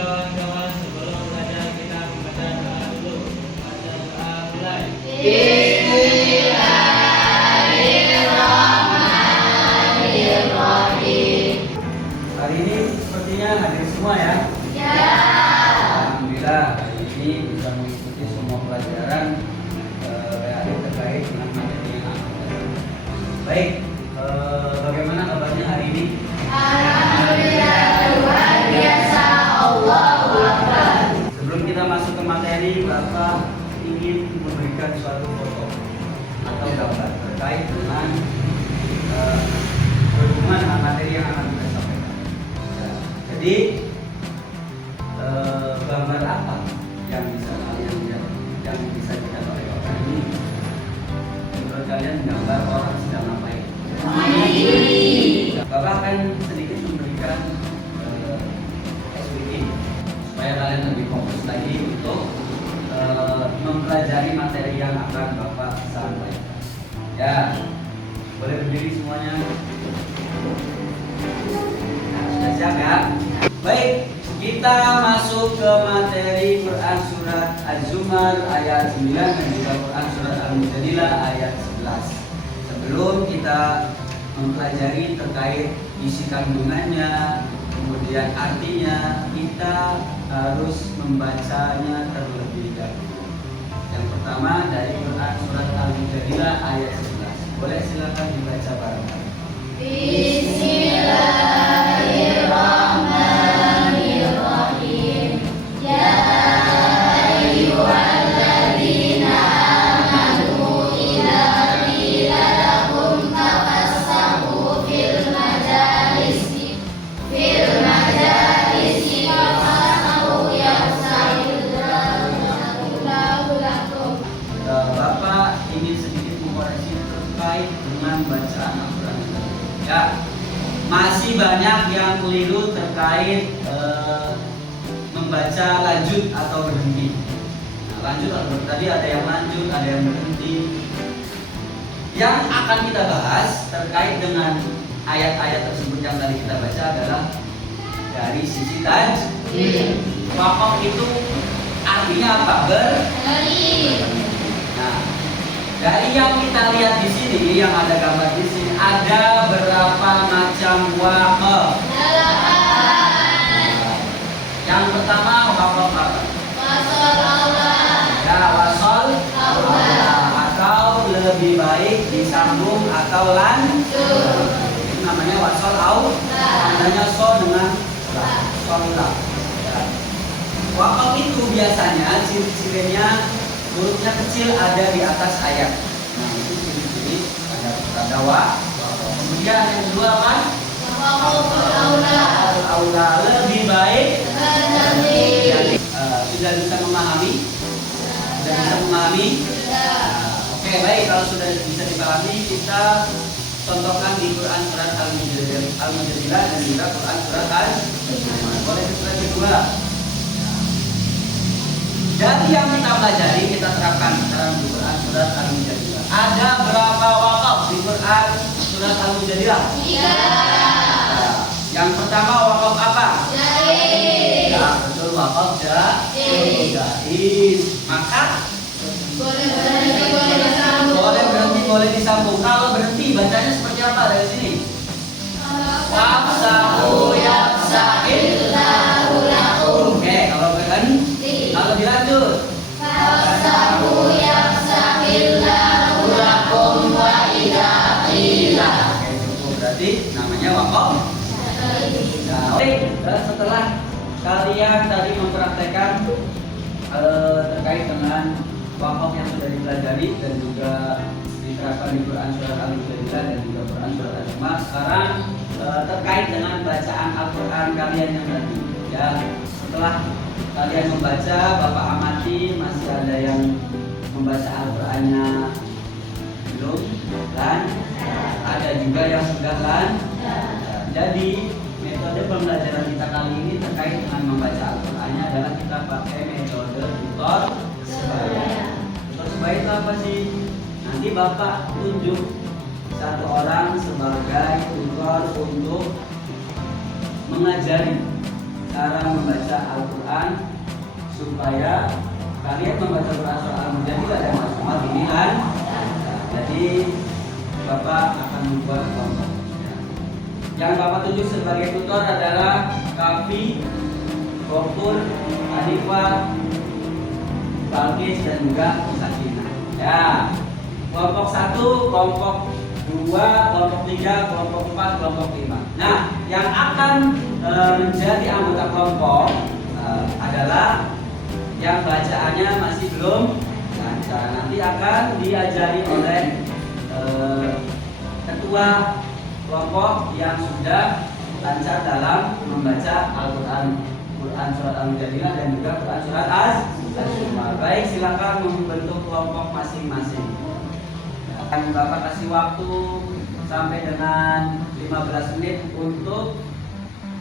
kawan-kawan, sebelum belajar kita membaca doa dulu. Baca doa mulai. Bismillahirrahmanirrahim. Hari ini sepertinya hadir semua ya. Ya. Alhamdulillah hari ini bisa mengikuti semua pelajaran yang terkait dengan materi yang akan belajar. Baik, bagaimana kabarnya hari ini? Alhamdulillah luar biasa. Allahu Akbar. Sebelum kita masuk ke materi, Bapak ingin memberikan suatu foto atau gambar terkait dengan berhubungan dengan materi yang akan kita sampaikan. Ya, jadi gambar apa yang bisa kalian lihat, yang bisa kita pakai Bapak ini? Menurut kalian gambar orang sedang ngapain? Bapak akan sedikit memberikan SWG supaya kalian lebih fokus lagi untuk mempelajari materi yang akan Bapak sampaikan. Ya, boleh berdiri semuanya. Nah, sudah siap ya? Baik, kita masuk ke materi Quran surat Az-Zumar ayat 9 dan juga Quran surat Al-Mujadilah ayat 11. Sebelum kita mempelajari terkait isi kandungannya, kemudian artinya, kita harus membacanya terlebih dahulu. Yang pertama dari Quran surat Al-Mujadilah ayat 11. Boleh silakan dibaca bareng-bareng. Bismillahirrahmanirrahim. Ya ayyuhalladzina amanu idza qila lakum tafassahu fil majalisi fafsahu yafsahillahu lakum. Bapak ingin sedikit mengoreksi terkait dengan bacaan Al-Quran. Ya, masih banyak yang keliru terkait membaca lanjut atau berhenti. Nah, lanjut atau berhenti, tadi ada yang lanjut, ada yang berhenti. Yang akan kita bahas terkait dengan ayat-ayat tersebut yang tadi kita baca adalah dari sisi tajwid. Waqaf itu artinya apa? Nah, dari yang kita lihat di sini, yang ada gambar di sini, ada berapa macam waqaf? Yang pertama waqaf apa? Ya, wasol atau lebih baik disambung atau lanjut. Itu namanya wasol tandanya so dengan la. Ya. Waqaf itu biasanya ciri-cirinya hurufnya kecil ada di atas ayat. Nah, itu ciri-ciri ada waqaf. Kemudian yang kedua apa? Aula lebih baik. Sudah bisa memahami? Sudah bisa memahami? Oke, baik, kalau sudah bisa dipahami, kita contohkan di Quran surat Al-Mujadilah dan juga Quran surat Az-Zumar. Boleh ke surat kedua. Dari yang kita pelajari, kita terapkan sekarang di Quran surat Al-Mujadilah. Ada berapa waqaf di Quran surat Al-Mujadilah? 3. Yang pertama waqaf apa? Ya, betul, waqaf jaiz. Maka boleh berhenti, boleh disambung. Kalau berhenti bacanya seperti apa dari sini? Wafsahu yafsahillahu lakum. Oke, kalau berhenti, kalau dilanjut. Wafsahu yafsahillahu lakum wa idza qila. Oke, cukup, berarti namanya waqaf. Nah, baik, setelah kalian tadi mempraktekkan terkait dengan waqaf yang sudah dipelajari dan juga diterapkan di Quran surat Al-Mujadilah dan juga Quran surat Az-Zumar, sekarang terkait dengan bacaan Al-Quran kalian yang tadi. Ya, setelah kalian membaca, Bapak amati masih ada yang membaca Al-Qurannya belum, dan ada juga yang sudah kan. Jadi metode pembelajaran kita kali ini terkait dengan membaca Al-Qurannya adalah kita pakai metode tutor sebaya. Tutor sebaya itu apa sih? Nanti Bapak tunjuk satu orang sebagai tutor untuk mengajari cara membaca membaca Al-Quran supaya kalian membaca Quran surah Al-Mujadilah dan Al-Qamar ini kan. Jadi Bapak akan membuat kelompok. Yang Bapak tunjuk sebagai tutor adalah Kafi, Gofur, Hanifah, Balkis dan juga Sakinah. Ya, kelompok 1, kelompok 2, kelompok 3, kelompok 4, kelompok 5. Nah, yang akan menjadi anggota kelompok adalah yang bacaannya masih belum lancar. Nanti akan diajari oleh ketua kelompok yang sudah lancar dalam membaca Al-Quran, surat Al-Mujadilah dan juga Quran surat Az-Zumar. Baik, silakan membentuk kelompok masing-masing. Dan Bapak kasih waktu sampai dengan 15 menit untuk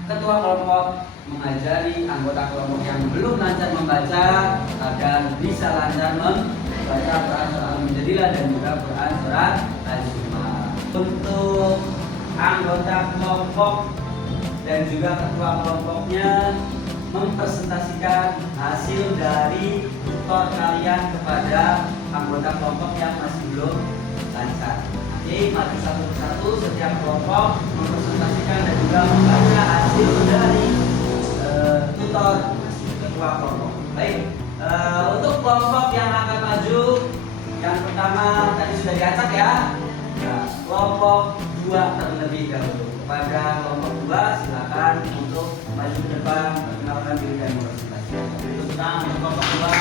ketua kelompok mengajari anggota kelompok yang belum lancar membaca agar bisa lancar membaca Quran surat Al-Mujadilah dan juga Quran surat Az-Zumar. Untuk anggota kelompok dan juga ketua kelompoknya mempresentasikan hasil dari tutor kalian kepada anggota kelompok yang masih belum lancar. Jadi maju satu persatu setiap kelompok mempresentasikan dan juga membaca hasil dari tutor ketua kelompok. Baik, untuk kelompok yang akan maju, yang pertama tadi sudah diacak ya. Nah, kelompok 2 terlebih dahulu. Kepada kelompok 2 silakan untuk maju ke depan, perkenalkan diri dan presentasi. Tepuk tangan untuk kelompok 2.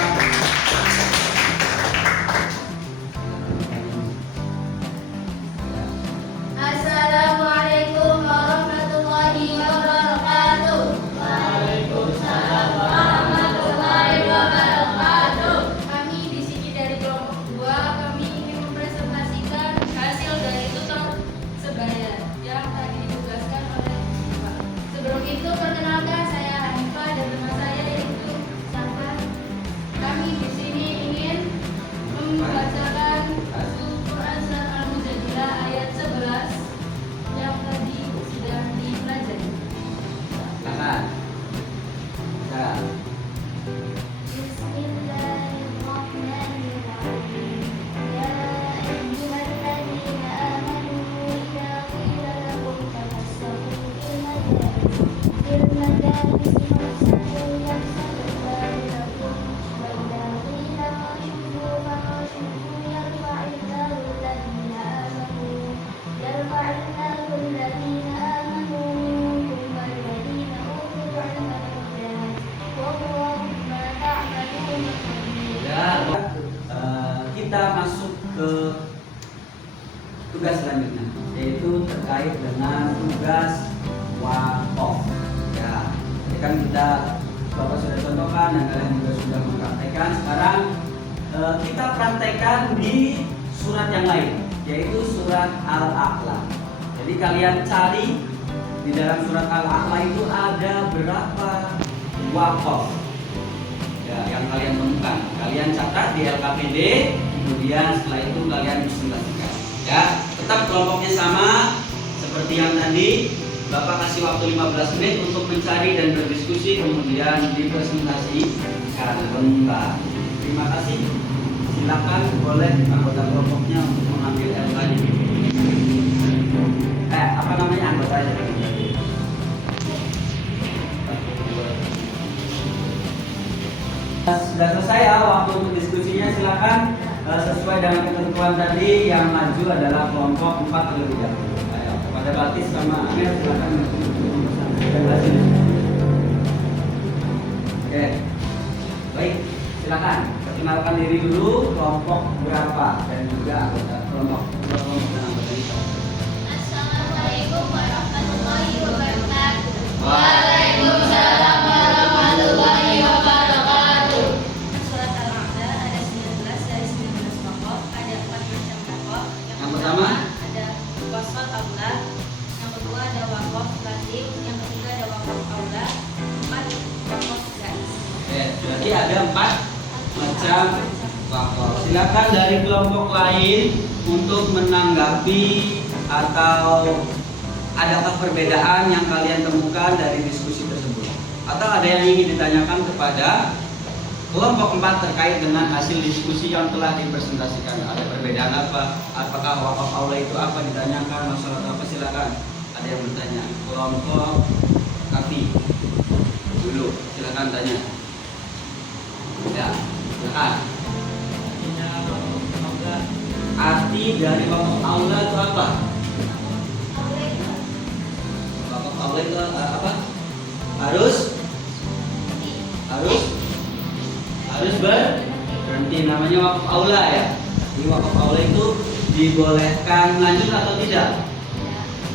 Assalamualaikum warahmatullahi wabarakatuh. Waalaikumsalam warahmatullahi wabarakatuh. Kami di sini dari kelompok 2, kami ingin mempresentasikan hasil dari tutor sebaya yang tadi ditugaskan oleh Bapak. Sebelum itu perkenalkan, saya Hanifah dan teman saya yaitu Safa. Kami di sini ingin membacakan Quran surat Al-Mujadilah ayat 11 yang tadi sudah dipelajari. Silakan. Ya. Bismillahirrahmanirrahim. Ya ayyuhalladzina amanu idza qila lakum tafassahu fil majalis fafsahu yafsahullahu lakum wa idza qila anshudu fanshudu yarfa'illahu alladhina amanu minkum walladhina utul ilma darajat wallahu bima ta'maluna khabir. Ya, kita masuk ke tugas selanjutnya, yaitu terkait dengan tugas wakaf. Ya, ini kan Bapak sudah contohkan dan kalian juga sudah mempraktekkan. Sekarang kita praktekkan di surat yang lain, yaitu surat Al-A'la. Jadi kalian cari di dalam surat Al-A'la itu ada berapa wakaf ya, yang kalian temukan. Kalian catat di LKPD, kemudian setelah itu kalian presentasikan. Ya, tetap kelompoknya sama seperti yang tadi. Bapak kasih waktu 15 menit untuk mencari dan berdiskusi, kemudian dipresentasikan lengkap. Terima kasih. Silakan boleh anggota kelompoknya untuk mengambil LK-nya. Apa namanya anggotanya? Sudah selesai ya waktu untuk diskusinya. Silakan sesuai dengan ketentuan tadi, yang maju adalah kelompok 4 terlebih dahulu. Ayo, kepada Batis sama Amir silakan presentasi. Oke, baik, silakan perkenalkan diri dulu, kelompok berapa dan juga anggota kelompok dan anggota itu. Assalamualaikum warahmatullahi wabarakatuh. Waalaikumsalam warahmatullahi wabarakatuh. Surat Al-A'la ada 19 dari 19 pokok, ada 4 macam pokok. Yang pertama ada wasfat aula, yang kedua ada wakaf lazim, yang ketiga ada wakaf aula, 4 wakaf jaiz. Oke, berarti ada 4 macam wakaf. Silakan dari kelompok lain untuk menanggapi atau adakah perbedaan yang kalian temukan dari diskusi tersebut. Atau ada yang ingin ditanyakan kepada kelompok 4 terkait dengan hasil diskusi yang telah dipresentasikan? Ada perbedaan apa? Apakah wakaf aula itu apa? Ditanyakan masalah apa? Silakan. Ada yang bertanya. Kelompok kami dulu, silakan tanya. Ya, silakan. Arti dari wakaf aula itu apa? Wakaf aula itu apa? Harus berhenti, namanya wakaf aula ya. Di wakaf aula itu dibolehkan lanjut atau tidak?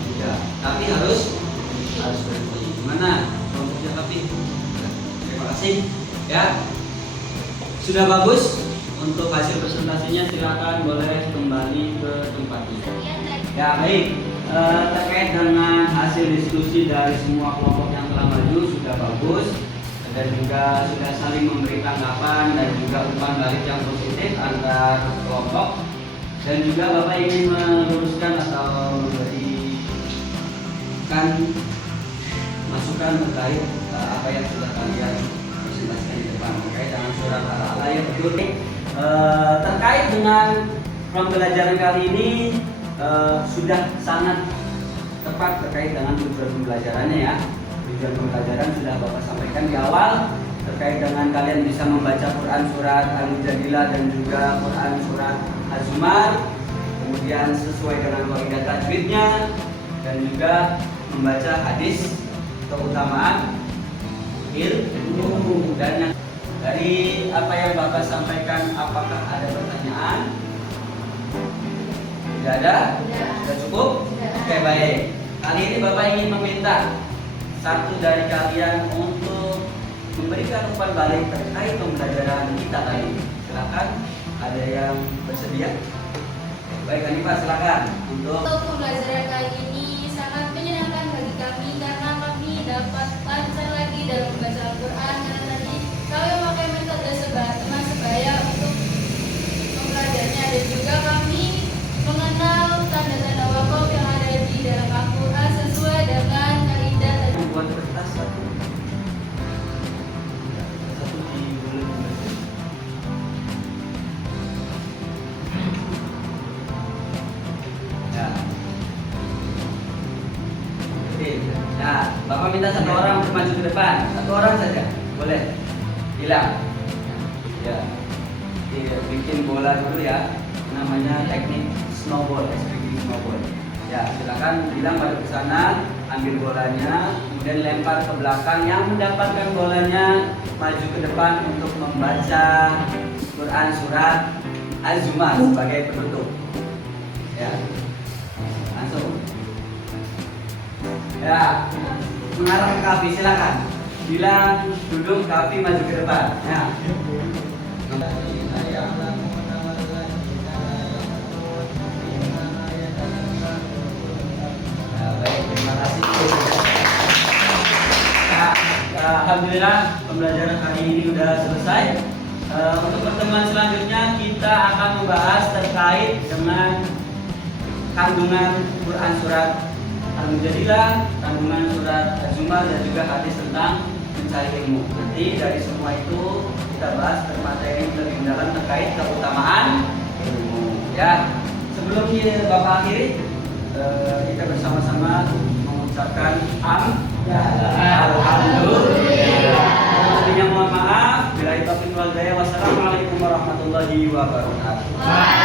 Tidak, tapi harus berhenti. Gimana kelompoknya tapi? Terima kasih ya. Sudah bagus untuk hasil presentasinya, silakan boleh kembali ke tempatnya. Ya baik, terkait dengan hasil diskusi dari semua kelompok yang telah maju sudah bagus, dan juga sudah saling memberi tanggapan dan juga umpan balik yang positif antar kelompok. Dan juga Bapak ingin meluruskan atau memberikan masukan terkait apa yang sudah kalian presentasikan di depan terkait dengan surat Al-A'la yang betul. Terkait dengan pembelajaran kali ini sudah sangat tepat terkait dengan tujuan pembelajarannya ya. Tujuan pembelajaran sudah Bapak sampaikan di awal terkait dengan kalian bisa membaca Quran surat Al-Mujadilah dan juga Quran surat Az-Zumar, kemudian sesuai dengan kaidah tajwidnya, dan juga membaca hadis keutamaan ilmu. Dan yang dari apa yang Bapak sampaikan, apakah ada pertanyaan? Tidak ada? Sudah cukup? Oke baik. Kali ini Bapak ingin meminta satu dari kalian untuk memberikan umpan balik terkait pembelajaran kita tadi. Silakan, ada yang bersedia? Baik, Hanifah silakan untuk Pembelajaran kali ini sangat menyenangkan bagi kami karena kami dapat lancar lagi dalam membaca Al-Quran, karena tadi kami memakai metode sebaya untuk mempelajarinya, dan juga kami mengenal tanda-tanda wakaf yang ada di dalam Al-Quran sesuai dengan kaidah tadi. membuat kertas satu di ya. Oke. Nah, Bapak minta satu orang untuk maju ke depan, satu orang saja, boleh. Hilang. Ya. Bikin bola dulu ya, namanya teknik snowball, snowball. Ya, silakan bilang pada ke sana, ambil bolanya, kemudian lempar ke belakang. Yang mendapatkan bolanya maju ke depan untuk membaca Quran surat Az-Zumar sebagai penutup. Ya, langsung. Ya, mengarah ke Kafi, silakan. Bilang duduk, Kafi maju ke depan. Ya. Terima kasih. Alhamdulillah pembelajaran hari ini sudah selesai. Untuk pertemuan selanjutnya kita akan membahas terkait dengan kandungan Quran surat Al-Mujadilah, kandungan surat Az-Zumar, dan juga hadis tentang mencari ilmu. Nanti dari semua itu kita bahas materi lebih dalam terkait keutamaan ilmu. Ya, sebelum Bapak akhiri, kita bersama-sama mengucapkan alhamdulillah. Mohon maaf. Bila itu wal hidayah. Wassalamualaikum warahmatullahi wabarakatuh.